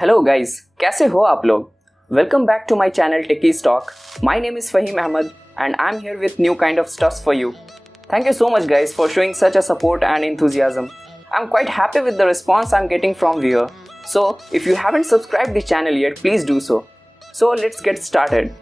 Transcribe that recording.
Hello guys, कैसे हो आप लोग? Welcome back to my channel techiestalk. My name is Fahim Ahmed and I'm here with new kind of stuffs for you. Thank you so much guys for showing such a support and enthusiasm. I'm quite happy with the response I'm getting from viewer. So if you haven't subscribed the channel yet, please do so. So let's get started.